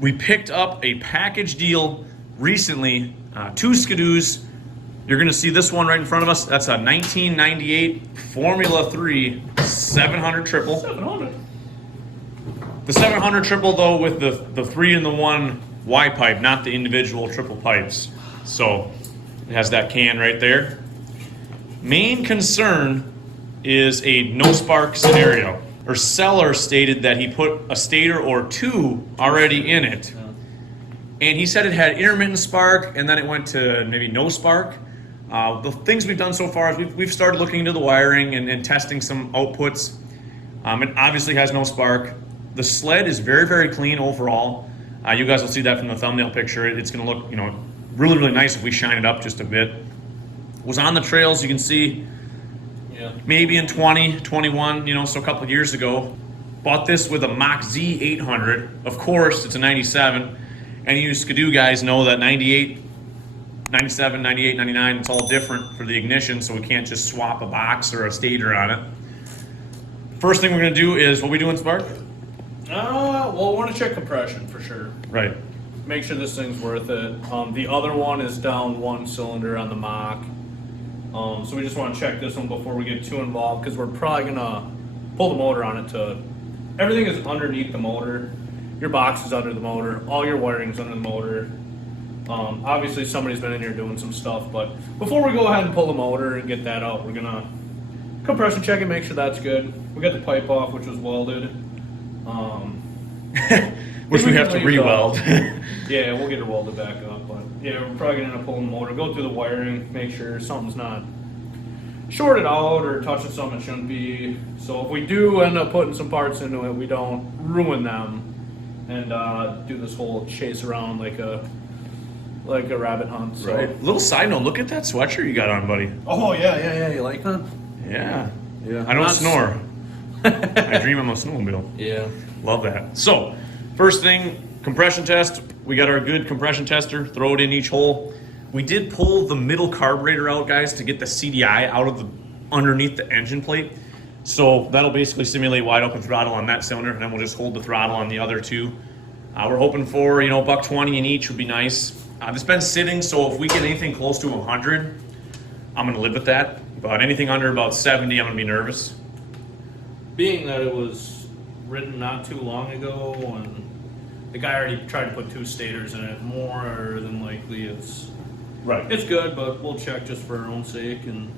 We picked up a package deal recently, 2 skidoos. You're gonna see this one right in front of us. That's a 1998 Formula 3 700 triple. 700. The 700 triple though with the 3-in-1 Y pipe, not the individual triple pipes. So it has that can right there. Main concern is a no spark scenario. Our seller stated that he put a stator or 2 already in it. And he said it had intermittent spark and then it went to maybe no spark. The things we've done so far is we've started looking into the wiring and testing some outputs. It obviously has no spark. The sled is very, very clean overall. You guys will see that from the thumbnail picture. It's gonna look, really, really nice if we shine it up just a bit. Was on the trails, you can see, maybe in 2021, so a couple of years ago. Bought this with a Mach Z 800. Of course, it's a 97. Any of you skidoo guys know that 98, 97, 98, 99, it's all different for the ignition, so we can't just swap a box or a stator on it. First thing we're gonna do is, what we doing, Spark? Well, we want to check compression for sure. Right. Make sure this thing's worth it. The other one is down 1 cylinder on the Mach. So we just want to check this one before we get too involved, because we're probably gonna pull the motor on it everything is underneath the motor. Your box is under the motor, all your wiring's under the motor. Obviously somebody's been in here doing some stuff, but before we go ahead and pull the motor and get that out, we're gonna compression check and make sure that's good. We got the pipe off, which was welded. Which we have to re-weld. Yeah, we'll get it welded back up, but yeah, we're probably gonna end up pulling the motor, go through the wiring, make sure something's not shorted out or touching something it shouldn't be. So if we do end up putting some parts into it, we don't ruin them and do this whole chase around like a rabbit hunt. So. Right. Little side note, look at that sweatshirt you got on, buddy. Oh yeah, you like that? Yeah. I don't snore. I dream I'm a snowmobile. Yeah. Love that. So, first thing, compression test. We got our good compression tester, throw it in each hole. We did pull the middle carburetor out, guys, to get the CDI out of underneath the engine plate. So that'll basically simulate wide open throttle on that cylinder, and then we'll just hold the throttle on the other 2. We're hoping for, $120 in each would be nice. It's been sitting, so if we get anything close to 100, I'm gonna live with that. But anything under about 70, I'm gonna be nervous. Being that it was written not too long ago, and the guy already tried to put 2 stators in it, more than likely it's good, but we'll check just for our own sake. And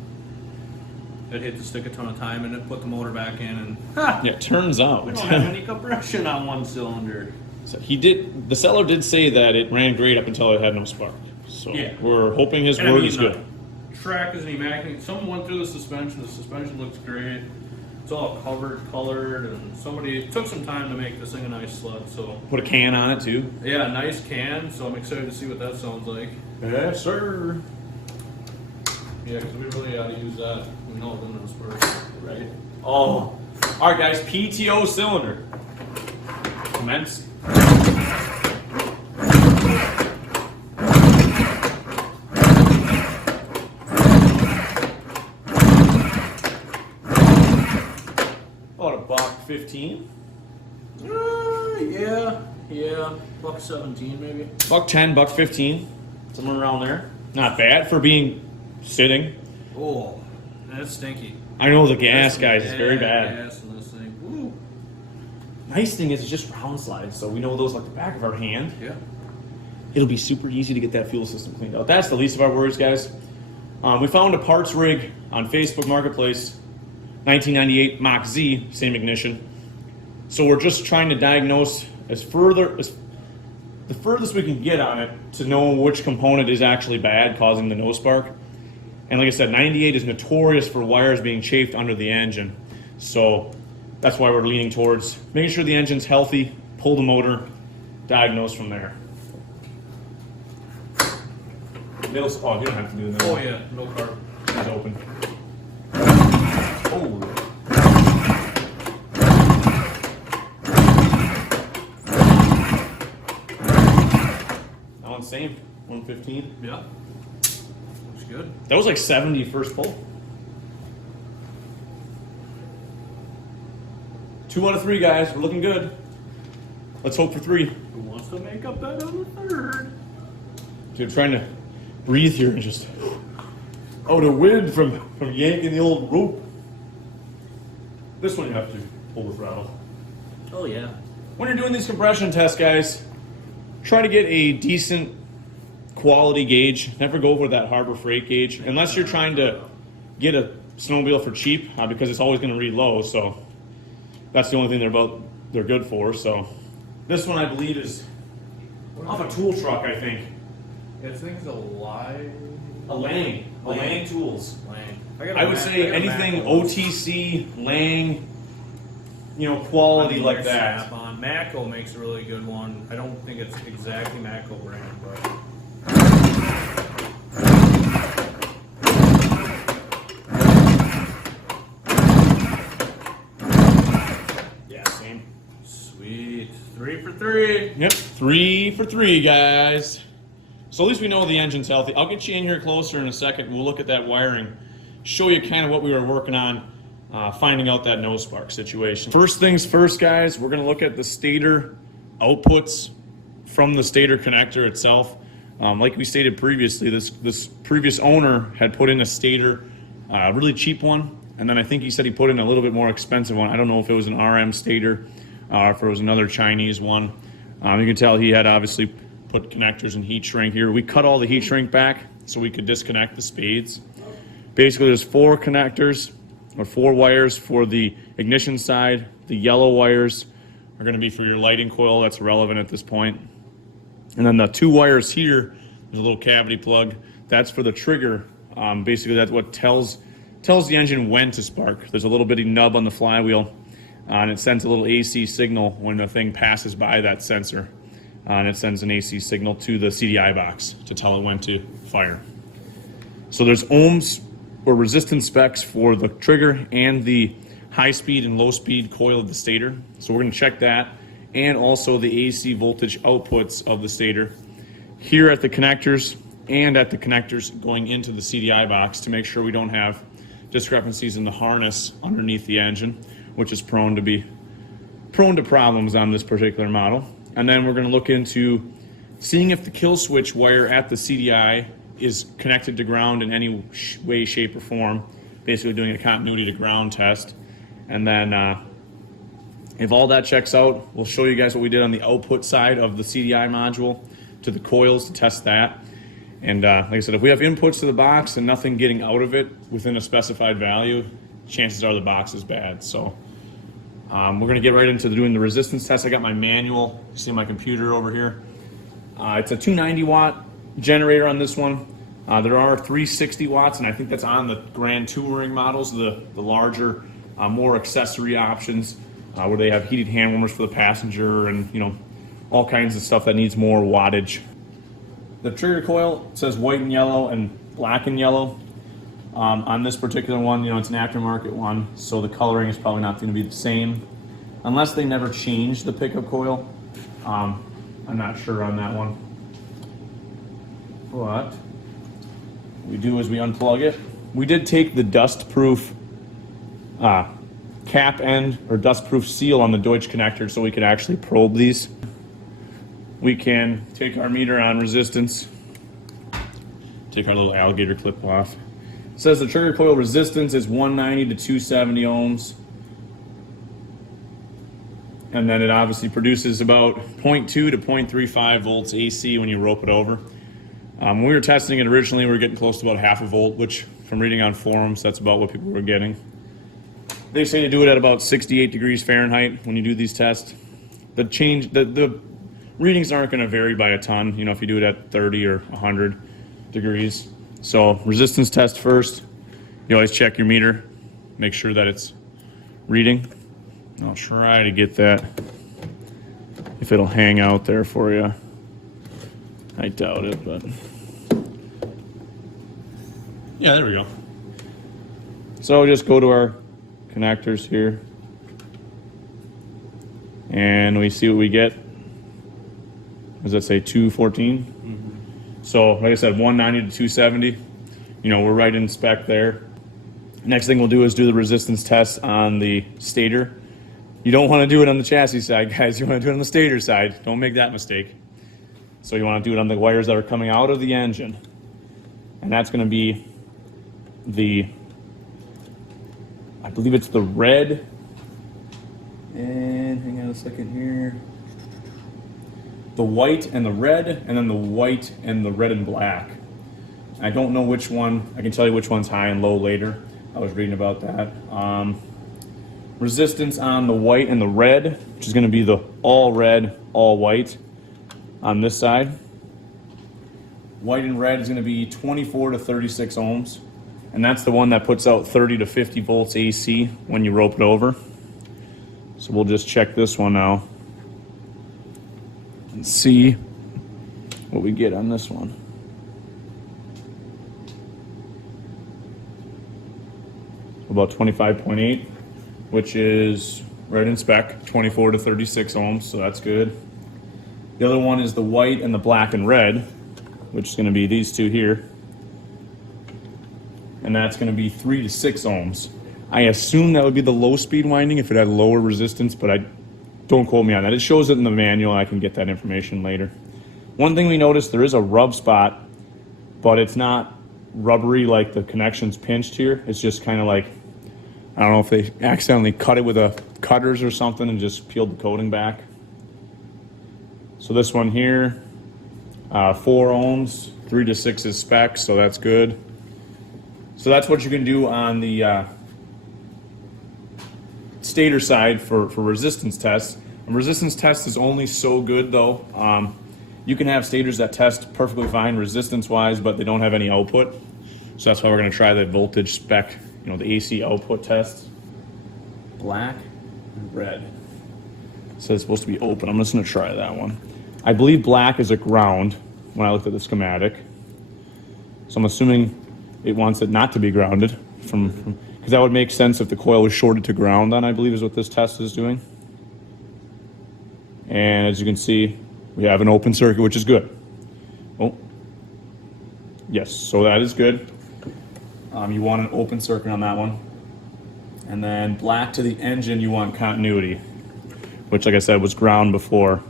I'd hate to stick a ton of time in it, put the motor back in, and yeah, it turns out we don't have any compression on 1 cylinder. So the seller did say that it ran great up until it had no spark. So yeah, we're hoping his word is good. Track is immaculate. Someone went through the suspension looks great. It's all colored, and somebody took some time to make this thing a nice sled. So put a can on it too. Yeah, a nice can. So I'm excited to see what that sounds like. Yes, sir. Yeah, because we really ought to use that. We know it in this first, right? Oh, all right, guys. PTO cylinder. Commence. About $1.15. Yeah, $1.17 maybe. $1.10, $1.15, somewhere around there. Not bad for being sitting. Oh, that's stinky. I know the gas, guys, is very bad. Gas in this thing. Woo. Nice thing is it's just round slides, so we know those like the back of our hand. Yeah. It'll be super easy to get that fuel system cleaned out. That's the least of our worries, guys. We found a parts rig on Facebook Marketplace, 1998 Mach Z, same ignition. So we're just trying to diagnose the furthest we can get on it to know which component is actually bad, causing the no spark. And like I said, 98 is notorious for wires being chafed under the engine. So that's why we're leaning towards making sure the engine's healthy, pull the motor, diagnose from there. Oh, you don't have to do that. Oh yeah, no carb. It's open. Oh. That one's same, 115. Yeah. Looks good. That was like 70 first pull. 2 out of 3, guys. We're looking good. Let's hope for 3. Who wants to make a bet on the third? Dude, I'm trying to breathe here and just out of wind from yanking the old rope. This one you have to pull the throttle. Oh yeah. When you're doing these compression tests, guys, try to get a decent quality gauge. Never go for that Harbor Freight gauge unless you're trying to get a snowmobile for cheap, because it's always going to read low. So that's the only thing they're good for. So this one I believe is off a tool truck, I think. Yeah, this thing's a Lang tools. Lang. I would say anything OTC, Lang, quality like that. Snap-on. Mach makes a really good one. I don't think it's exactly Mach brand, but Yeah, same. sweet. 3 for 3. Yep, 3 for 3, guys. So at least we know the engine's healthy. I'll get you in here closer in a second. We'll look at that wiring, show you kind of what we were working on, finding out that nose spark situation. First things first, guys, we're gonna look at the stator outputs from the stator connector itself. Like we stated previously, this previous owner had put in a stator, really cheap one, and then I think he said he put in a little bit more expensive one. I don't know if it was an RM stator or if it was another Chinese one. You can tell he had obviously put connectors and heat shrink here. We cut all the heat shrink back so we could disconnect the spades. Basically, there's 4 connectors or 4 wires for the ignition side. The yellow wires are going to be for your lighting coil. That's relevant at this point. And then the 2 wires here, there's a little cavity plug. That's for the trigger. Basically, that's what tells the engine when to spark. There's a little bitty nub on the flywheel, and it sends a little AC signal when the thing passes by that sensor. And it sends an AC signal to the CDI box to tell it when to fire. So there's ohms or resistance specs for the trigger and the high speed and low speed coil of the stator. So we're going to check that, and also the AC voltage outputs of the stator here at the connectors and at the connectors going into the CDI box to make sure we don't have discrepancies in the harness underneath the engine, which is prone to problems on this particular model. And then we're going to look into seeing if the kill switch wire at the CDI is connected to ground in any way, shape, or form. Basically doing a continuity to ground test. And then if all that checks out, we'll show you guys what we did on the output side of the CDI module to the coils to test that. And like I said, if we have inputs to the box and nothing getting out of it within a specified value, chances are the box is bad. So we're going to get right into doing the resistance test. I got my manual. You see my computer over here. It's a 290 watt generator on this one. There are 360 watts, and I think that's on the Grand Touring models, the larger, more accessory options, where they have heated hand warmers for the passenger and all kinds of stuff that needs more wattage. The trigger coil says white and yellow and black and yellow. On this particular one, it's an aftermarket one, so the coloring is probably not going to be the same, unless they never change the pickup coil. I'm not sure on that one. But we do is we unplug it. We did take the dust-proof cap end or dust-proof seal on the Deutsch connector so we could actually probe these. We can take our meter on resistance, take our little alligator clip off. It says the trigger coil resistance is 190 to 270 ohms. And then it obviously produces about 0.2 to 0.35 volts AC when you rope it over. When we were testing it originally, we were getting close to about half a volt, which from reading on forums, that's about what people were getting. They say to do it at about 68 degrees Fahrenheit when you do these tests. The readings aren't going to vary by a ton, if you do it at 30 or 100 degrees. So resistance test first. You always check your meter, make sure that it's reading. I'll try to get that, if it'll hang out there for you. I doubt it, but yeah, there we go. So just go to our connectors here, and we see what we get. Does that say 214? Mm-hmm. So like I said, 190 to 270. We're right in spec there. Next thing we'll do is do the resistance test on the stator. You don't want to do it on the chassis side, guys. You want to do it on the stator side. Don't make that mistake. So you want to do it on the wires that are coming out of the engine. And that's going to be I believe it's the red. And hang on a second here. The white and the red, and then the white and the red and black. I don't know which one. I can tell you which one's high and low later. I was reading about that. Resistance on the white and the red, which is going to be the all red, all white on this side. White and red is going to be 24 to 36 ohms. And that's the one that puts out 30 to 50 volts AC when you rope it over. So we'll just check this one now and see what we get on this one. About 25.8, which is right in spec, 24 to 36 ohms, so that's good. The other one is the white and the black and red, which is going to be these two here. And that's going to be 3 to 6 ohms. I assume that would be the low speed winding if it had lower resistance, but don't quote me on that. It shows it in the manual. I can get that information later. One thing we noticed, there is a rub spot, but it's not rubbery like the connection's pinched here. It's just kind of like, I don't know if they accidentally cut it with a cutters or something and just peeled the coating back. So this one here, 4 ohms, 3 to 6 is spec, so that's good. So that's what you can do on the stator side for resistance tests. And resistance test is only so good though. You can have stators that test perfectly fine resistance-wise, but they don't have any output. So that's why we're going to try the voltage spec, the AC output test. Black and red. So it's supposed to be open. I'm just going to try that one. I believe black is a ground when I looked at the schematic. So I'm assuming it wants it not to be grounded because that would make sense if the coil was shorted to ground on, I believe is what this test is doing. And as you can see, we have an open circuit, which is good. Oh, yes, so that is good. You want an open circuit on that one. And then black to the engine, you want continuity, which like I said was ground before.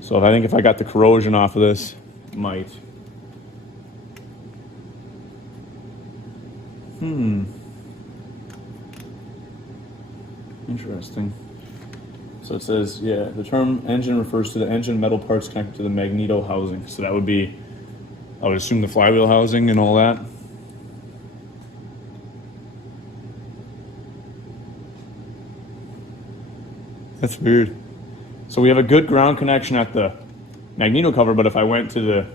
So I think if I got the corrosion off of this, it might. Interesting. So it says, yeah, the term engine refers to the engine metal parts connected to the magneto housing. So that would be, I would assume, the flywheel housing and all that. That's weird. So we have a good ground connection at the magneto cover, but if I went to the,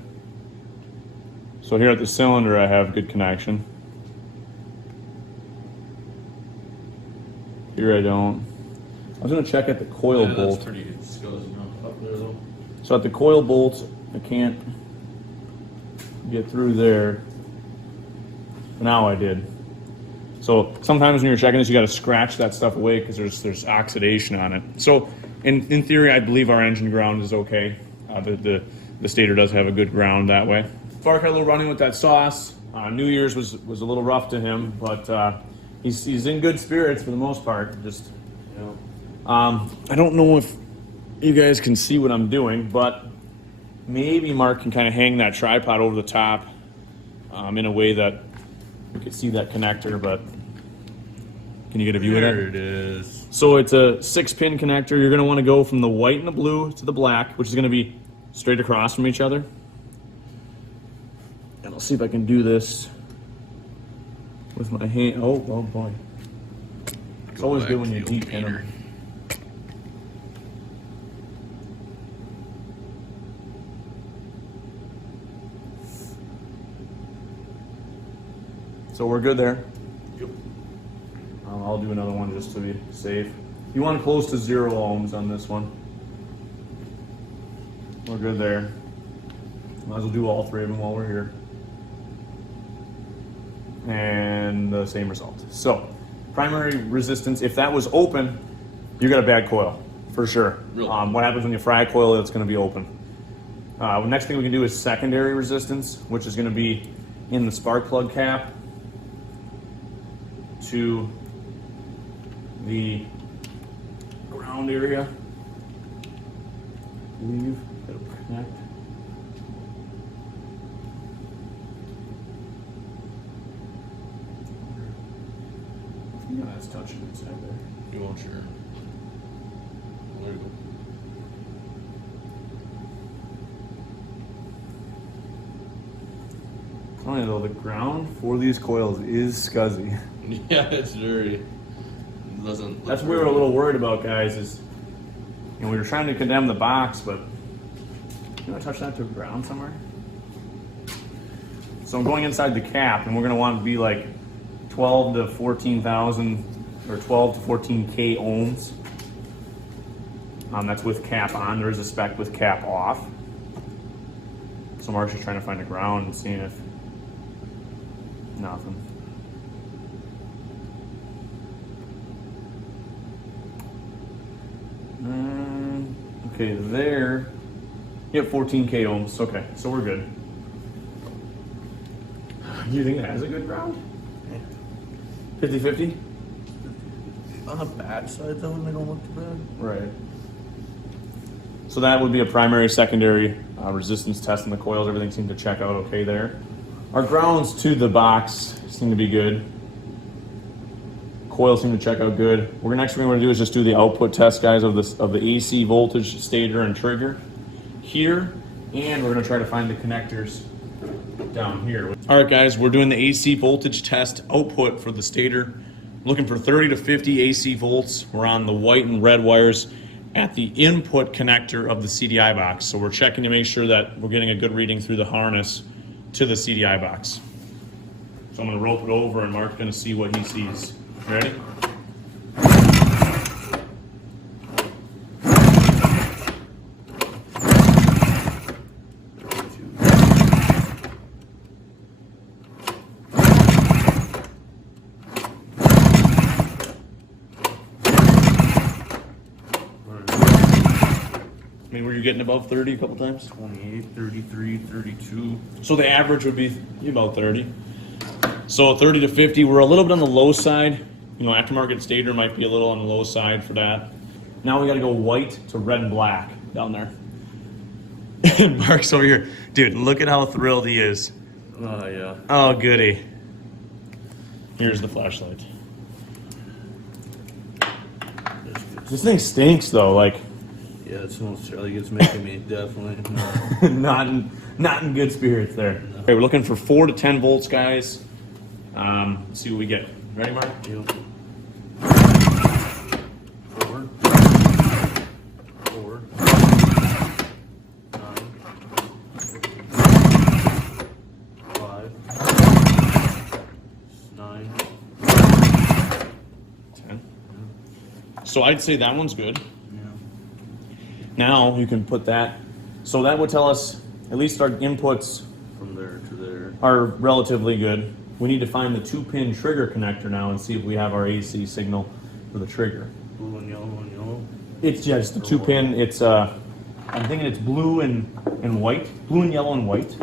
so here at the cylinder I have good connection. Here I don't. I was going to check at the coil bolt. That's pretty good skills up there though. So at the coil bolt, I can't get through there. Now I did. So sometimes when you're checking this, you got to scratch that stuff away because there's oxidation on it. So in theory, I believe our engine ground is okay. The stator does have a good ground that way. Fark had a little running with that sauce. New Year's was a little rough to him, but he's in good spirits for the most part. Just, I don't know if you guys can see what I'm doing, but maybe Mark can kind of hang that tripod over the top in a way that you can see that connector, but can you get a view of that? There it is. So it's a 6-pin connector. You're going to want to go from the white and the blue to the black, which is going to be straight across from each other. And I'll see if I can do this with my hand. Oh boy. It's always good when you deep pin them. So we're good there. Yep. I'll do another one just to be safe. You want close to 0 ohms on this one. We're good there. Might as well do all 3 of them while we're here. And the same result. So, primary resistance, if that was open, you got a bad coil, for sure. Really? What happens when you fry a coil, it's going to be open. Next thing we can do is secondary resistance, which is going to be in the spark plug cap to the ground area. I believe it'll connect. Yeah, that's touching inside there. You want your. There you go. Funny though, the ground for these coils is scuzzy. Yeah, it's dirty. It doesn't. That's what we were a little worried about, guys. Is we were trying to condemn the box, but you want to touch that to the ground somewhere? So I'm going inside the cap, and we're going to want to be like 12 to 14,000 or 12 to 14K ohms. That's with cap on. There is a spec with cap off. So Mark's just trying to find the ground and seeing if nothing. Okay, there. Yep, 14K ohms. Okay, so we're good. Do you think that has a good ground? 50-50? On the back side though, they don't look too bad. Right. So that would be a primary, secondary resistance test in the coils. Everything seemed to check out okay there. Our grounds to the box seem to be good. Coils seem to check out good. Next thing we're going to do is just do the output test, guys, of the AC voltage stator and trigger here, and we're going to try to find the connectors down here. All right, guys, we're doing the AC voltage test output for the stator. Looking for 30 to 50 AC volts. We're on the white and red wires at the input connector of the CDI box. So we're checking to make sure that we're getting a good reading through the harness to the CDI box. So I'm going to rope it over, and Mark's going to see what he sees. Ready? I mean, were you getting above 30 a couple times? 28, 33, 32. So the average would be about 30. So 30 to 50, we're a little bit on the low side. You know, aftermarket stator might be a little on the low side for that. Now we got to go white to red and black down there. Mark's over here. Dude, look at how thrilled he is. Oh, yeah. Oh, goody. Here's the flashlight. This thing stinks, though. Like, Yeah, it smells like it's making me definitely not in good spirits there. No. Okay, we're looking for 4 to 10 volts, guys. Let's see what we get. Ready, Mark? Yep. Forward. Forward. 9. 5. 9. 10. So I'd say that one's good. Yeah. Now you can put that. So that would tell us at least our inputs From there to there. are relatively good. We need to find the 2-pin trigger connector now and see if we have our AC signal for the trigger. Blue and yellow and yellow. It's just the 2-pin. It's I'm thinking it's blue and white, blue and yellow and white.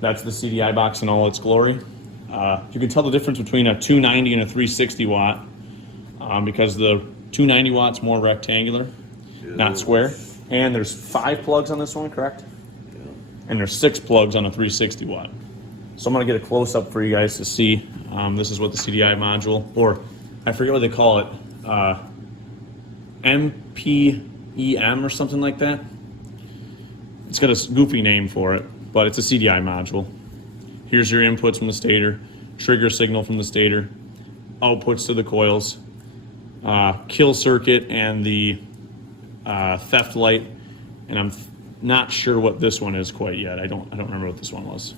That's the CDI box in all its glory. You can tell the difference between a 290 and a 360 watt because the 290 watt's more rectangular, not square. And there's 5 plugs on this one, correct? Yeah. And there's 6 plugs on a 360 watt. So I'm gonna get a close up for you guys to see. This is what the CDI module, or I forget what they call it, MPEM or something like that. It's got a goofy name for it, but it's a CDI module. Here's your inputs from the stator, trigger signal from the stator, outputs to the coils, kill circuit and the theft light, and I'm not sure what this one is quite yet. I don't remember what this one was.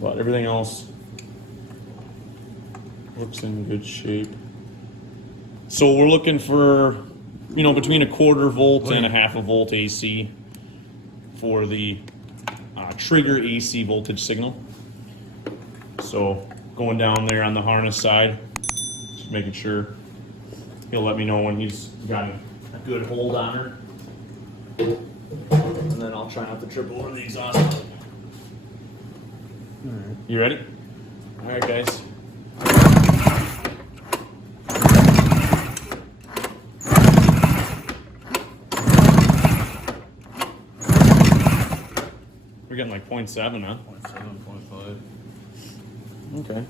But everything else looks in good shape. So we're looking for, you know, between a 1/4 volt and a 1/2 volt AC for the trigger AC voltage signal. So going down there on the harness side, just making sure he'll let me know when he's got a good hold on her. And then I'll try not to trip over the exhaust. Alright. You ready? All right, guys. We're getting like 0.7, huh? 0.7, 0.5. Okay.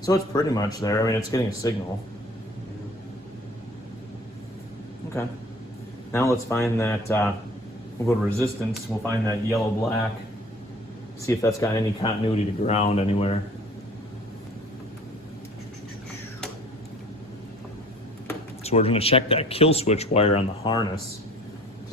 So it's pretty much there. I mean, it's getting a signal. Okay. Now let's find that, we'll go to resistance. We'll find that yellow-black. See if that's got any continuity to ground anywhere. So we're going to check that kill switch wire on the harness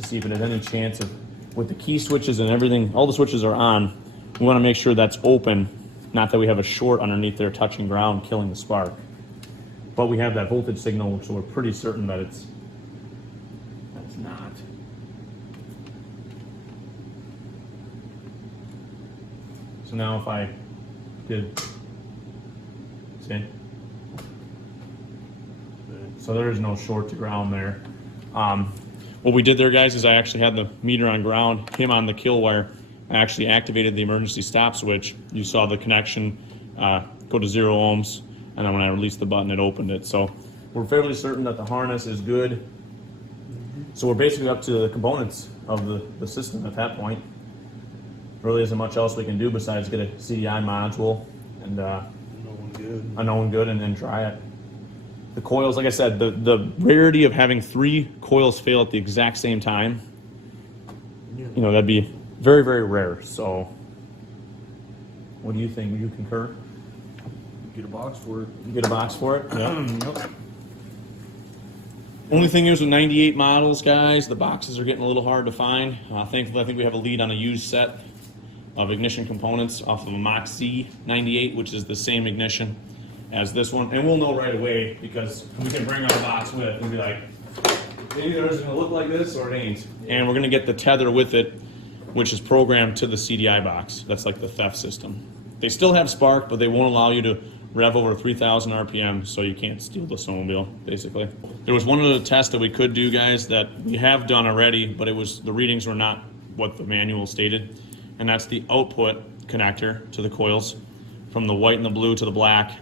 to see if it has any chance of, with the key switches and everything, all the switches are on. We want to make sure that's open, not that we have a short underneath there touching ground, killing the spark. But we have that voltage signal, so we're pretty certain that that's not. So now if I did, see? So there is no short to ground there. What we did there, guys, is I actually had the meter on ground, him on the kill wire. I actually activated the emergency stop switch. You saw the connection go to 0 ohms, and then when I released the button, it opened it. So we're fairly certain that the harness is good. So we're basically up to the components of the system at that point. Really isn't much else we can do besides get a CDI module and a known good and then try it. The coils, like I said, the rarity of having 3 coils fail at the exact same time, you know, that'd be very, very rare. So what do you think? Do you concur? Get a box for it. You get a box for it? Yeah. Yep. Only thing is with 98 models, guys, the boxes are getting a little hard to find. Thankfully, I think we have a lead on a used set of ignition components off of a Mach C 98, which is the same ignition as this one. And we'll know right away because we can bring our box with it and be like, it either is going to look like this or it ain't. And we're going to get the tether with it, which is programmed to the CDI box. That's like the theft system. They still have spark, but they won't allow you to rev over 3,000 RPM, so you can't steal the snowmobile, basically. There was one other test that we could do, guys, that we have done already, but it was, the readings were not what the manual stated, and that's the output connector to the coils, from the white and the blue to the black.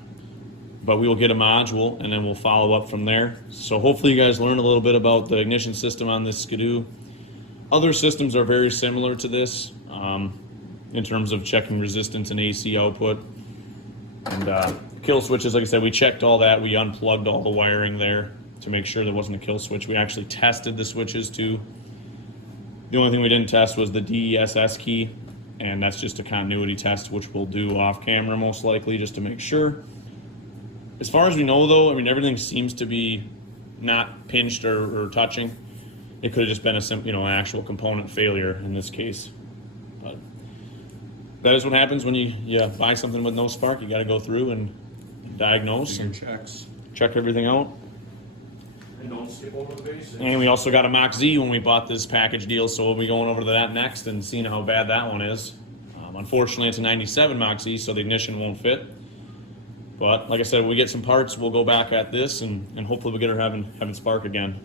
But we will get a module, and then we'll follow up from there. So hopefully you guys learned a little bit about the ignition system on this skidoo. Other systems are very similar to this in terms of checking resistance and AC output. And kill switches, like I said, we checked all that. We unplugged all the wiring there to make sure there wasn't a kill switch. We actually tested the switches too. The only thing we didn't test was the DESS key, and that's just a continuity test, which we'll do off camera most likely, just to make sure. As far as we know, though, I mean, everything seems to be not pinched or touching. It could have just been a simple, an actual component failure in this case. But that is what happens when you buy something with no spark. You got to go through and diagnose and check everything out. And don't skip over the basics. And we also got a Mach Z when we bought this package deal, so we'll be going over to that next and seeing how bad that one is. Unfortunately, it's a 97 Mach Z, so the ignition won't fit. But like I said, when we get some parts, we'll go back at this and hopefully we'll get her having spark again.